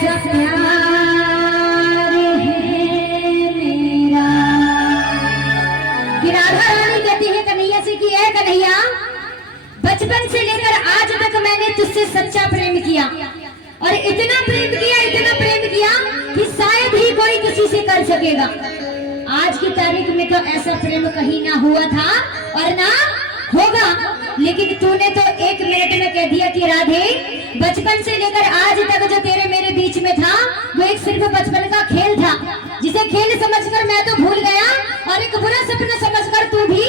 ऐसा प्यार है मेरा कि राधा रानी कहती है कन्हैया से कि ऐ कन्हैया, बचपन से लेकर आज तक मैंने तुझसे सच्चा प्रेम किया और इतना प्रेम किया कि शायद ही कोई किसी से कर सकेगा। आज की तारीख में तो ऐसा प्रेम कहीं ना हुआ था और ना होगा, लेकिन तूने तो 1 मिनट में कह दिया कि राधे, बचपन से लेकर आज तक जो तेरे मेरे बीच में था वो एक सिर्फ बचपन का खेल था, जिसे खेल समझकर मैं तो भूल गया और एक बुरा सपना समझकर तू भी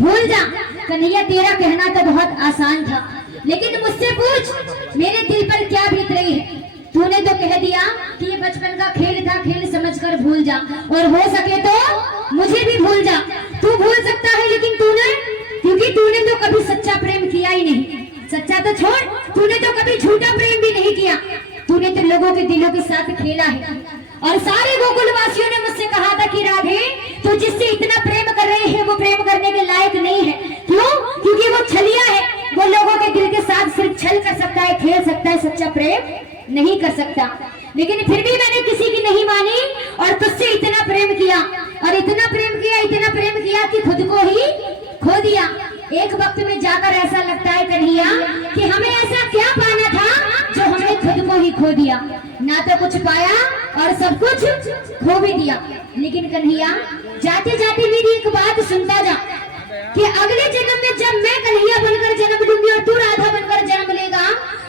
भूल जा। कन्हैया, तेरा कहना तो बहुत आसान था, लेकिन मुझसे पूछ मेरे दिल पर क्या बीत रही है। तूने तो कह दिया कि ये बचपन का खेल था, खेल समझकर भूल जा, और हो सके तो मुझे भी भूल जा। तू भूल सकता है लेकिन तूने, क्योंकि तूने तो कभी सच्चा प्रेम किया ही नहीं। सच्चा तो छोड़, तूने तो कभी झूठा प्रेम भी नहीं किया। तूने तो लोगों के दिलों के साथ खेला है और सारे गोकुलवासियों ने मुझसे कहा था कि राधे, तू जिससे इतना प्रेम कर रहे हैं वो प्रेम करने के लायक नहीं है। क्यों? क्योंकि वो छलिया है, वो लोगों के दिल के साथ सिर्फ छल कर सकता है, खेल सकता है, सच्चा प्रेम नहीं कर सकता। लेकिन फिर भी मैंने किसी की नहीं मानी और तुझसे इतना प्रेम किया और इतना प्रेम किया कि खुद को ही खो दिया। एक वक्त में जाकर ऐसा लगता है कन्हैया कि हमें ऐसा क्या पाना था जो हमने खुद को ही खो दिया। ना तो कुछ पाया और सब कुछ खो भी दिया। लेकिन कन्हैया, जाते जाते मेरी एक बात सुनता जा कि अगले जन्म में जब मैं कन्हैया बनकर जन्म लूंगी और तू राधा बनकर जन्म लेगा,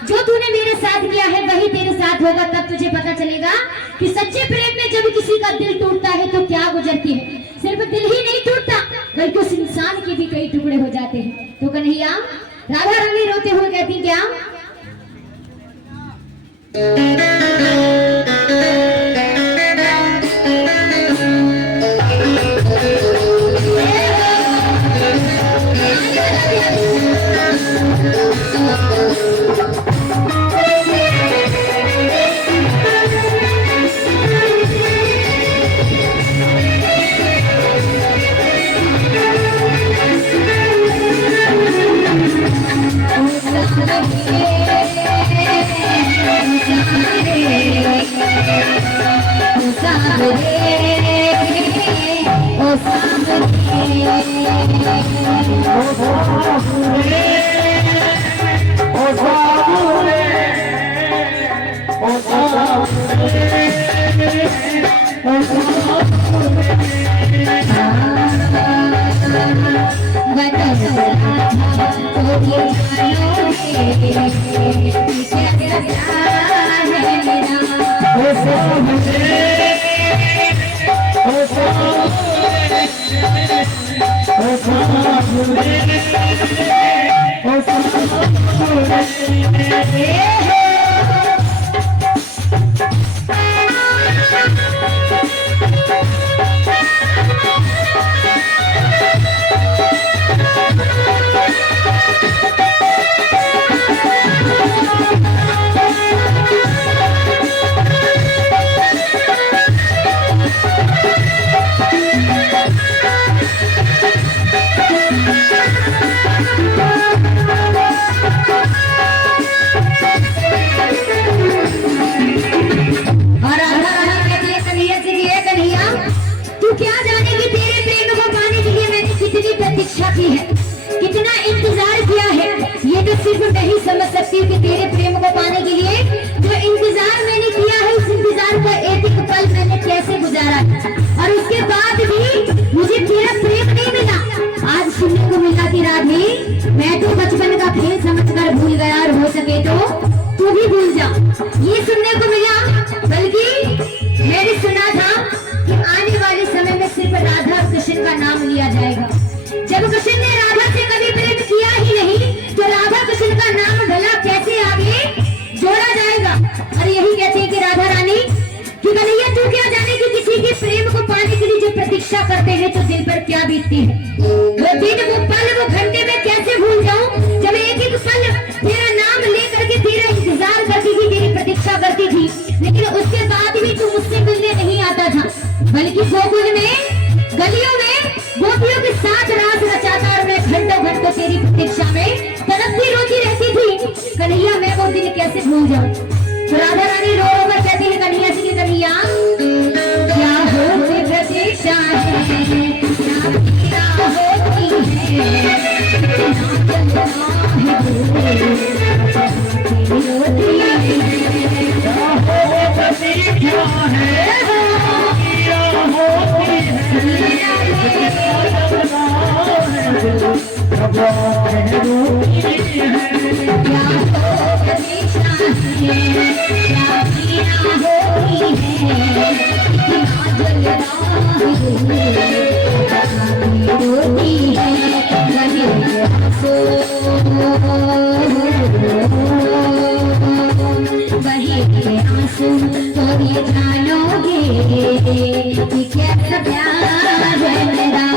जो तूने मेरे साथ किया है वही तेरे साथ होगा। तब तुझे पता चलेगा कि सच्चे प्रेम में जब किसी का दिल टूटता है तो क्या गुजरती है। सिर्फ दिल ही नहीं टूटता बल्कि उस इंसान के भी कई टुकड़े हो जाते हैं। तो कन्हैया, राधा रानी रोते हुए कहती क्या, कितना इंतजार किया है। ये तो सिर्फ मैं ही समझ सकती हूँ कि तेरे प्रेम को पाने के लिए जो इंतजार मैंने किया है, उस इंतजार का एक एक पल मैंने कैसे गुजारा और उसके बाद भी मुझे तेरा प्रेम नहीं मिला। आज सुनने को मिला कि राधे, मैं तो बचपन का खेल समझकर भूल गया और हो सके तो तू भी भूल जा। ये सुनने को मिला, बल्कि मैंने सुना था कि आने वाले समय में सिर्फ राधा और कृष्ण का नाम लिया जाएगा। जब कृष्ण ने राधा से कभी प्रेम किया ही नहीं तो राधा कृष्ण का नाम भला कैसे आगे जोड़ा जाएगा। और यही कहते हैं कि राधा रानी कि कन्हैया, तू क्या जाने कि किसी के प्रेम को पाने के लिए जो प्रतीक्षा करते हैं तो दिल पर क्या बीतती है। वो दिन, वो पल, वो घंटे में कैसे भूल जाऊं जब एक एक पल तेरा नाम लेकर के तेरा इंतजार करती थी, तेरी प्रतीक्षा करती थी, लेकिन उसके बाद भी तू मुझसे मिलने नहीं आता था, बल्कि गोकुल में गलियों में गोपियों के साथ रात रचाता और मैं घंटों तेरी प्रतीक्षा में तड़पती रोती रहती थी। कन्हैया, मैं वो दिन कैसे भूल जाऊं। तो राधा रानी रो रो कर कन्हैया क्या होते प्रतीक्षा है क्या पीड़ा होती है कितना चलना है होती है क्या होते प्रतीक्षा है क्या होती है क्या प्रतीक्षा है क्या पीड़ा होती है कितना जलना होती है वही आंसू वही आंसू तो ये जानोगे कि कैसा प्यार है मेरा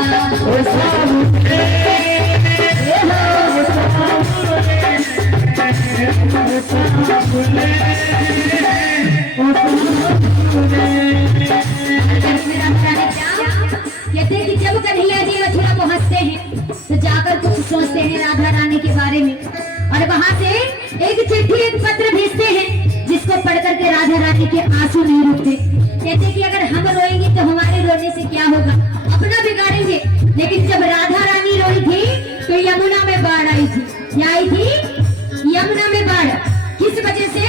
कहते कि जब कन्हैया जी मथुरा पहुंचते हैं तो जाकर कुछ सोचते हैं राधा रानी के बारे में और वहां से एक चिट्ठी एक पत्र भेजते हैं जिसको पढ़ करके राधा रानी के आंसू नहीं रुकते। कहते कि अगर हम रोएंगे तो हमारे रोने से क्या होगा, अपना बिगाड़ेंगे। लेकिन जब राधा रानी रोई थी तो यमुना में बाढ़ आई थी। क्या आई थी? यमुना में बाढ़। किस वजह से?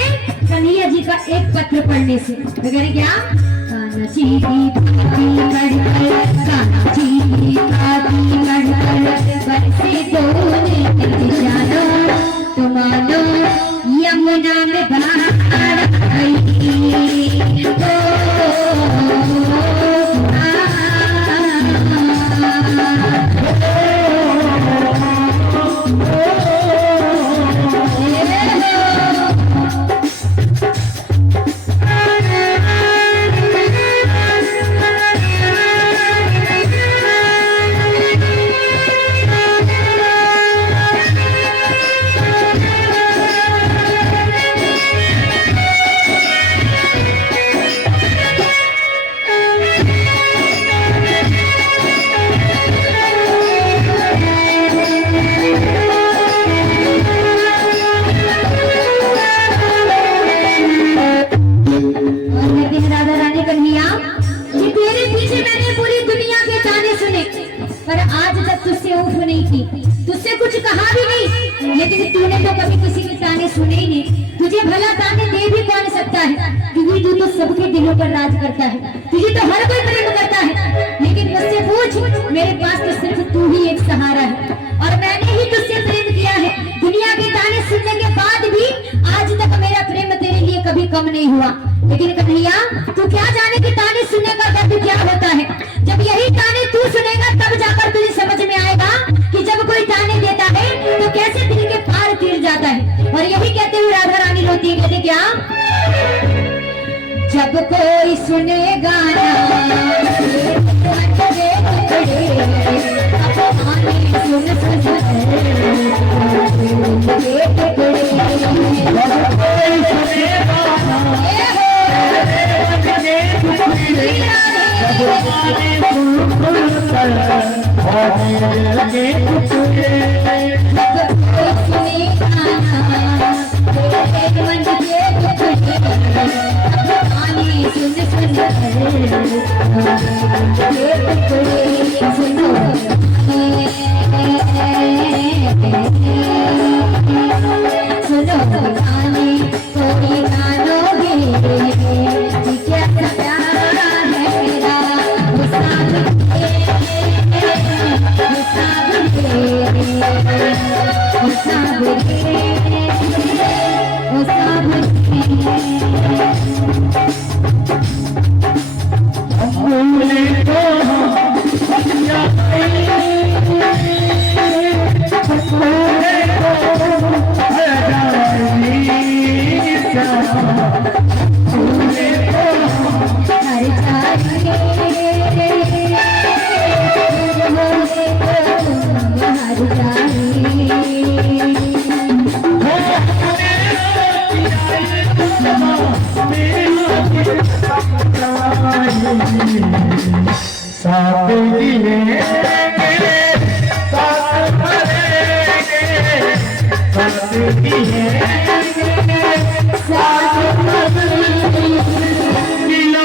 कन्हैया जी का एक पत्र पढ़ने से। वगैरह क्या कानाची बरसे दोने जानो तुम्हारो यमुना में बाढ़ आई लेकिन तूने तो कभी किसी के ताने सुने ही नहीं। तुझे भला ताने दे भी कौन सकता है, क्योंकि तू तो सबके दिलों पर राज करता है। तुझे तो हर कोई प्रेम करता है, लेकिन मुझसे पूछ, मेरे पास तो सिर्फ तू ही एक सहारा है और मैंने ही तुझसे प्रेम किया है। दुनिया के ताने सुनने के बाद भी आज तक मेरा प्रेम तेरे लिए कभी कम नहीं हुआ। लेकिन कन्हैया तू क्या जाने कि ताने सुनने का दर्द क्या होता है। जब यही ताने तू सुनेगा तब जाकर तुझे समझ में आएगा कि जब कोई ताने देता है तो कैसे दिल के पार तीर जाता है। और यही कहते हुए राधा रानी रोती है। कहते क्या? जब कोई सुनेगा ना सुन सुन साथ जिएंगे साथ मरेंगे साथ जिएंगे साथ मरेंगे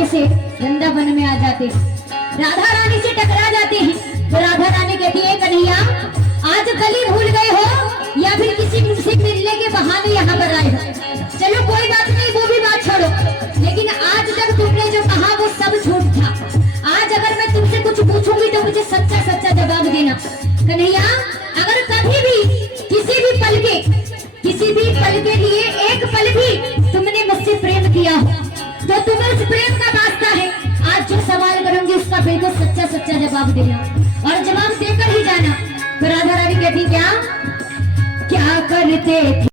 चुपके से वृंदावन में आ जाते, राधा रानी से टकरा जाते हैं। तो राधा रानी कहती है कन्हैया आज कल ही भूल गए हो या फिर किसी से मिलने के बहाने यहाँ पर आए हो? चलो कोई बात नहीं, वो भी बात छोड़ो, लेकिन आज तक तुमने जो कहा वो सब झूठ था। आज अगर मैं तुमसे कुछ पूछूंगी तो मुझे सच्चा सच्चा जवाब देना। कन्हैया अगर कभी भी किसी भी पल के लिए एक पल भी तुमने मुझसे प्रेम किया हो तो तुम्हें उस प्रेम का वास्ता है। आज जो सवाल करूंगी उसका बिल्कुल सच्चा सच्चा जवाब देना और जवाब देकर ही जाना। तो राधा रानी कहती क्या क्या करते थे